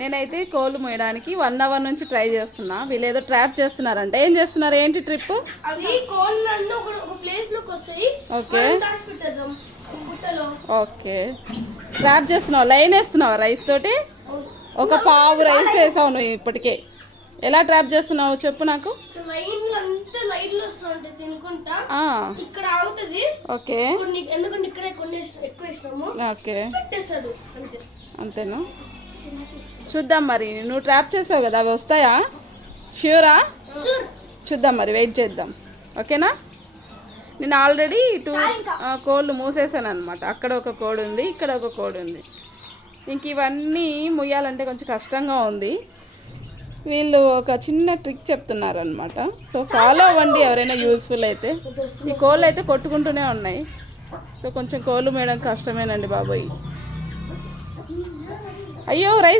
నేనైతే కోళ్ళు మోయడానికి 1 అవర్ నుంచి ట్రై చేస్తున్నా. వీళ్ళు ఏదో ట్రాప్ చేస్తున్నారంట. ఏం చేస్తున్నారు? ఏంటి ట్రిప్? అవి కోళ్ళన్నీ ఒక ప్లేస్ లోకి వస్తాయి. ఓకే గుట్టలో. ఓకే, ట్రాప్ చేస్తున్నావు. లైన్ వేస్తున్నావా రైస్ తోటి? ఒక పావు రైస్ వేసావు నువ్వు ఇప్పటికే. ఎలా ట్రాప్ చేస్తున్నావు చెప్పు నాకు. ఇక్కడ ఆగుతుంది. ఓకే ఎందుకంటే ఇక్కడ ఎక్కువ వేసినాము. ఓకే పెట్టేస్తాడు అంతే. అంతేనా? చూద్దాం మరి. నువ్వు ట్రాప్ చేసావు కదా, అవి వస్తాయా? ష్యూరా? చూద్దాం మరి, వెయిట్ చేద్దాం. ఓకేనా? నేను ఆల్రెడీ 2 కోళ్ళు మూసేసాను అనమాట. అక్కడ ఒక కోడి ఉంది, ఇక్కడ ఒక కోడి ఉంది. ఇంక ఇవన్నీ ముయ్యాలంటే కొంచెం కష్టంగా ఉంది. వీళ్ళు ఒక చిన్న ట్రిక్ చెప్తున్నారు అనమాట. సో ఫాలో అవ్వండి ఎవరైనా యూస్ఫుల్ అయితే. ఈ కోళ్ళు అయితే కొట్టుకుంటూనే ఉన్నాయి. సో కొంచెం కోళ్ళు మేయడం కష్టమేనండి బాబోయ్. అయ్యో రైస్